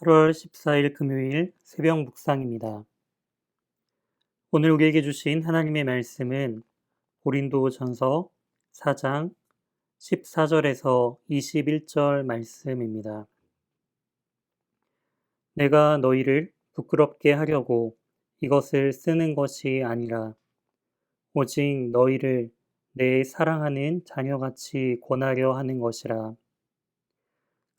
8월 14일 금요일 새벽 묵상입니다. 오늘 우리에게 주신 하나님의 말씀은 고린도전서 4장 14절에서 21절 말씀입니다. 내가 너희를 부끄럽게 하려고 이것을 쓰는 것이 아니라 오직 너희를 내 사랑하는 자녀같이 권하려 하는 것이라.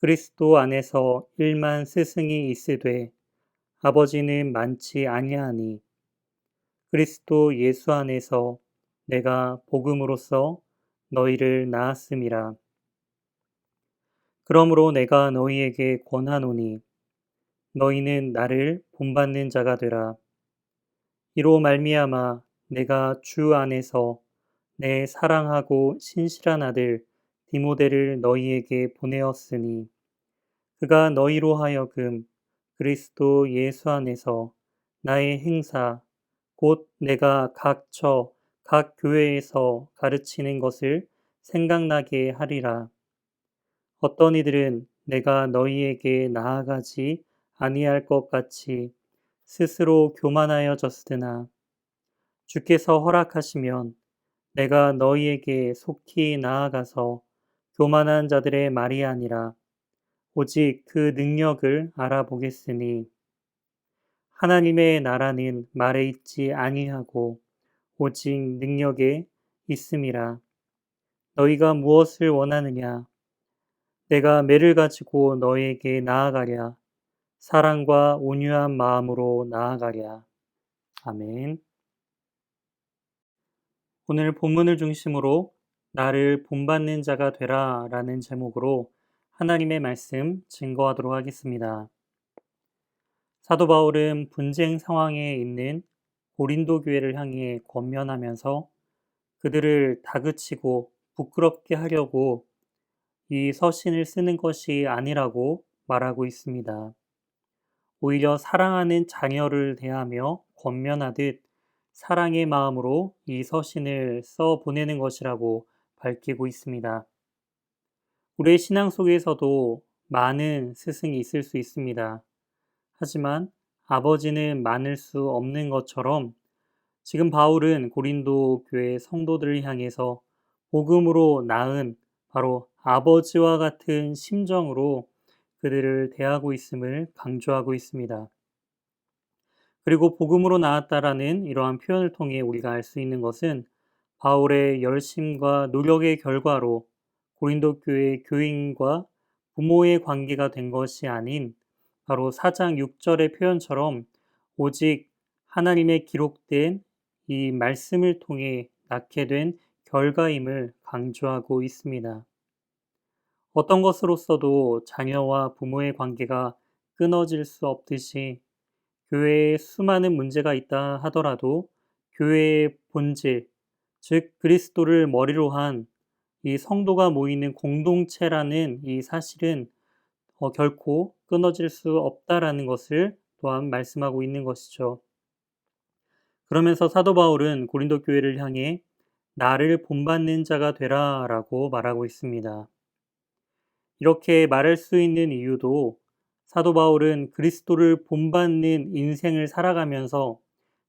그리스도 안에서 일만 스승이 있으되 아버지는 많지 아니하니 그리스도 예수 안에서 내가 복음으로써 너희를 낳았음이라. 그러므로 내가 너희에게 권하노니 너희는 나를 본받는 자가 되라. 이로 말미암아 내가 주 안에서 내 사랑하고 신실한 아들 디모데를 너희에게 보내었으니 그가 너희로 하여금 그리스도 예수 안에서 나의 행사 곧 내가 각 교회에서 가르치는 것을 생각나게 하리라. 어떤 이들은 내가 너희에게 나아가지 아니할 것 같이 스스로 교만하여졌으나 주께서 허락하시면 내가 너희에게 속히 나아가서 교만한 자들의 말이 아니라 오직 그 능력을 알아보겠으니 하나님의 나라는 말에 있지 아니하고 오직 능력에 있음이라. 너희가 무엇을 원하느냐? 내가 매를 가지고 너희에게 나아가랴. 사랑과 온유한 마음으로 나아가랴. 아멘. 오늘 본문을 중심으로 나를 본받는 자가 되라 라는 제목으로 하나님의 말씀 증거하도록 하겠습니다. 사도 바울은 분쟁 상황에 있는 고린도 교회를 향해 권면하면서 그들을 다그치고 부끄럽게 하려고 이 서신을 쓰는 것이 아니라고 말하고 있습니다. 오히려 사랑하는 자녀를 대하며 권면하듯 사랑의 마음으로 이 서신을 써 보내는 것이라고 밝히고 있습니다. 우리의 신앙 속에서도 많은 스승이 있을 수 있습니다. 하지만 아버지는 많을 수 없는 것처럼 지금 바울은 고린도 교회 성도들을 향해서 복음으로 낳은 바로 아버지와 같은 심정으로 그들을 대하고 있음을 강조하고 있습니다. 그리고 복음으로 낳았다라는 이러한 표현을 통해 우리가 알 수 있는 것은 바울의 열심과 노력의 결과로 고린도 교회 교인과 부모의 관계가 된 것이 아닌 바로 4장 6절의 표현처럼 오직 하나님의 기록된 이 말씀을 통해 낳게 된 결과임을 강조하고 있습니다. 어떤 것으로서도 자녀와 부모의 관계가 끊어질 수 없듯이 교회에 수많은 문제가 있다 하더라도 교회의 본질, 즉 그리스도를 머리로 한 이 성도가 모이는 공동체라는 이 사실은 결코 끊어질 수 없다라는 것을 또한 말씀하고 있는 것이죠. 그러면서 사도 바울은 고린도 교회를 향해 나를 본받는 자가 되라라고 말하고 있습니다. 이렇게 말할 수 있는 이유도 사도 바울은 그리스도를 본받는 인생을 살아가면서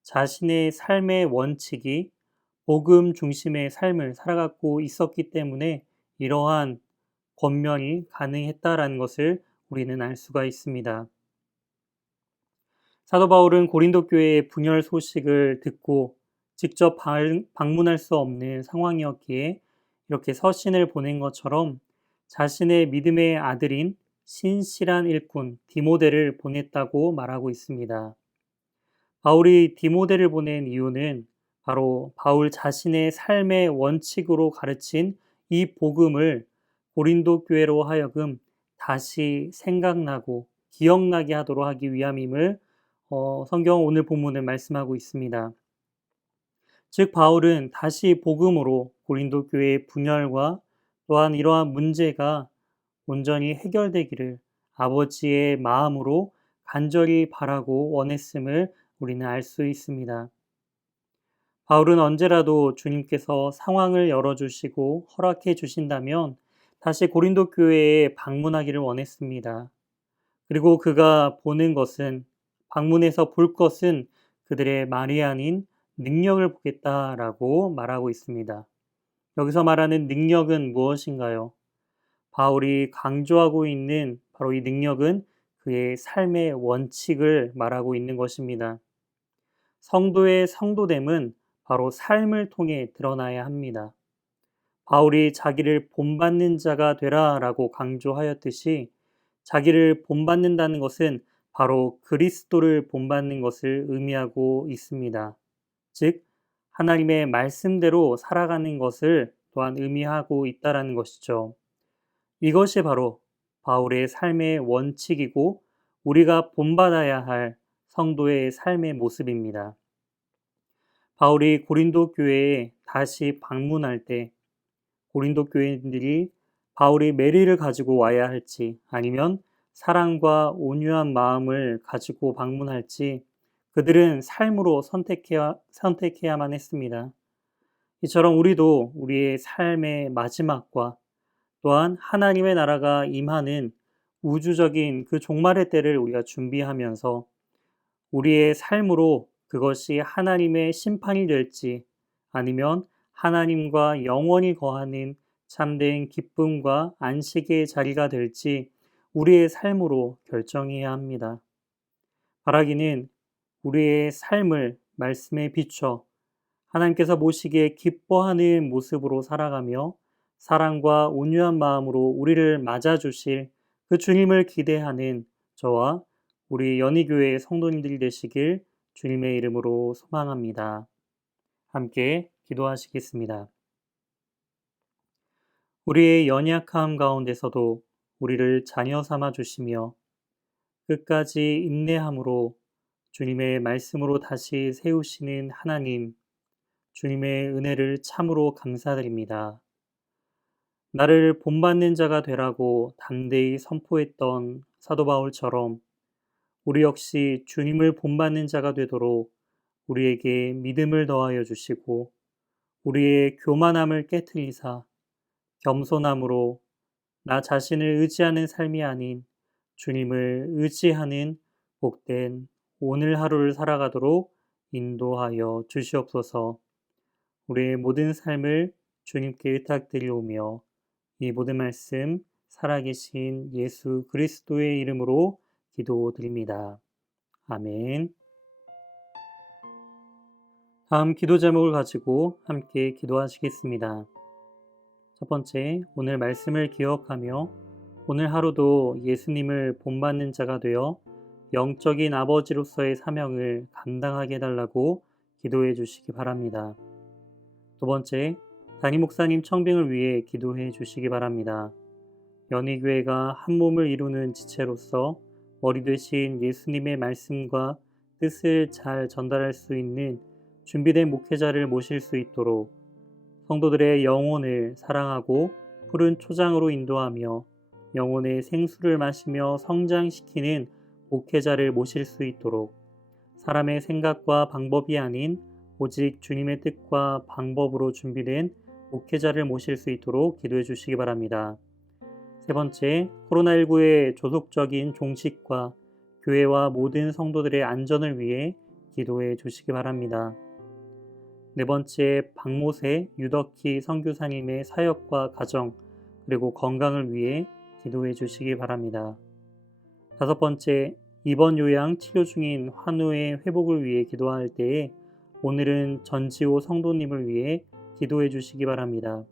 자신의 삶의 원칙이 복음 중심의 삶을 살아가고 있었기 때문에 이러한 권면이 가능했다라는 것을 우리는 알 수가 있습니다. 사도 바울은 고린도 교회의 분열 소식을 듣고 직접 방문할 수 없는 상황이었기에 이렇게 서신을 보낸 것처럼 자신의 믿음의 아들인 신실한 일꾼 디모데를 보냈다고 말하고 있습니다. 바울이 디모데를 보낸 이유는 바로 바울 자신의 삶의 원칙으로 가르친 이 복음을 고린도 교회로 하여금 다시 생각나고 기억나게 하도록 하기 위함임을 성경 오늘 본문은 말씀하고 있습니다. 즉 바울은 다시 복음으로 고린도 교회의 분열과 또한 이러한 문제가 온전히 해결되기를 아버지의 마음으로 간절히 바라고 원했음을 우리는 알 수 있습니다. 바울은 언제라도 주님께서 상황을 열어주시고 허락해 주신다면 다시 고린도 교회에 방문하기를 원했습니다. 그리고 그가 보는 것은, 방문해서 볼 것은 그들의 말이 아닌 능력을 보겠다라고 말하고 있습니다. 여기서 말하는 능력은 무엇인가요? 바울이 강조하고 있는 바로 이 능력은 그의 삶의 원칙을 말하고 있는 것입니다. 성도의 성도됨은 바로 삶을 통해 드러나야 합니다. 바울이 자기를 본받는 자가 되라라고 강조하였듯이 자기를 본받는다는 것은 바로 그리스도를 본받는 것을 의미하고 있습니다. 즉, 하나님의 말씀대로 살아가는 것을 또한 의미하고 있다라는 것이죠. 이것이 바로 바울의 삶의 원칙이고 우리가 본받아야 할 성도의 삶의 모습입니다. 바울이 고린도 교회에 다시 방문할 때 고린도 교인들이 바울이 메리를 가지고 와야 할지 아니면 사랑과 온유한 마음을 가지고 방문할지 그들은 삶으로 선택해야만 했습니다. 이처럼 우리도 우리의 삶의 마지막과 또한 하나님의 나라가 임하는 우주적인 그 종말의 때를 우리가 준비하면서 우리의 삶으로 그것이 하나님의 심판이 될지 아니면 하나님과 영원히 거하는 참된 기쁨과 안식의 자리가 될지 우리의 삶으로 결정해야 합니다. 바라기는 우리의 삶을 말씀에 비춰 하나님께서 보시기에 기뻐하는 모습으로 살아가며 사랑과 온유한 마음으로 우리를 맞아주실 그 주님을 기대하는 저와 우리 연희교회 성도님들이 되시길 주님의 이름으로 소망합니다. 함께 기도하시겠습니다. 우리의 연약함 가운데서도 우리를 자녀 삼아 주시며 끝까지 인내함으로 주님의 말씀으로 다시 세우시는 하나님, 주님의 은혜를 참으로 감사드립니다. 나를 본받는 자가 되라고 담대히 선포했던 사도 바울처럼 우리 역시 주님을 본받는 자가 되도록 우리에게 믿음을 더하여 주시고 우리의 교만함을 깨트리사 겸손함으로 나 자신을 의지하는 삶이 아닌 주님을 의지하는 복된 오늘 하루를 살아가도록 인도하여 주시옵소서. 우리의 모든 삶을 주님께 의탁드리오며 이 모든 말씀 살아계신 예수 그리스도의 이름으로 기도드립니다. 아멘. 다음 기도 제목을 가지고 함께 기도하시겠습니다. 첫 번째, 오늘 말씀을 기억하며 오늘 하루도 예수님을 본받는 자가 되어 영적인 아버지로서의 사명을 감당하게 해달라고 기도해 주시기 바랍니다. 두 번째, 담임 목사님 청빙을 위해 기도해 주시기 바랍니다. 연희교회가 한 몸을 이루는 지체로서 머리 되신 예수님의 말씀과 뜻을 잘 전달할 수 있는 준비된 목회자를 모실 수 있도록 성도들의 영혼을 사랑하고 푸른 초장으로 인도하며 영혼의 생수를 마시며 성장시키는 목회자를 모실 수 있도록 사람의 생각과 방법이 아닌 오직 주님의 뜻과 방법으로 준비된 목회자를 모실 수 있도록 기도해 주시기 바랍니다. 세 번째, 코로나19의 조속적인 종식과 교회와 모든 성도들의 안전을 위해 기도해 주시기 바랍니다. 네 번째, 박모세 유덕희 선교사님의 사역과 가정 그리고 건강을 위해 기도해 주시기 바랍니다. 다섯 번째, 입원 요양 치료 중인 환우의 회복을 위해 기도할 때에 오늘은 전지호 성도님을 위해 기도해 주시기 바랍니다.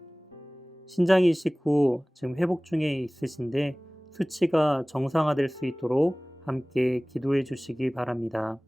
신장 이식 후 지금 회복 중에 있으신데 수치가 정상화될 수 있도록 함께 기도해 주시기 바랍니다.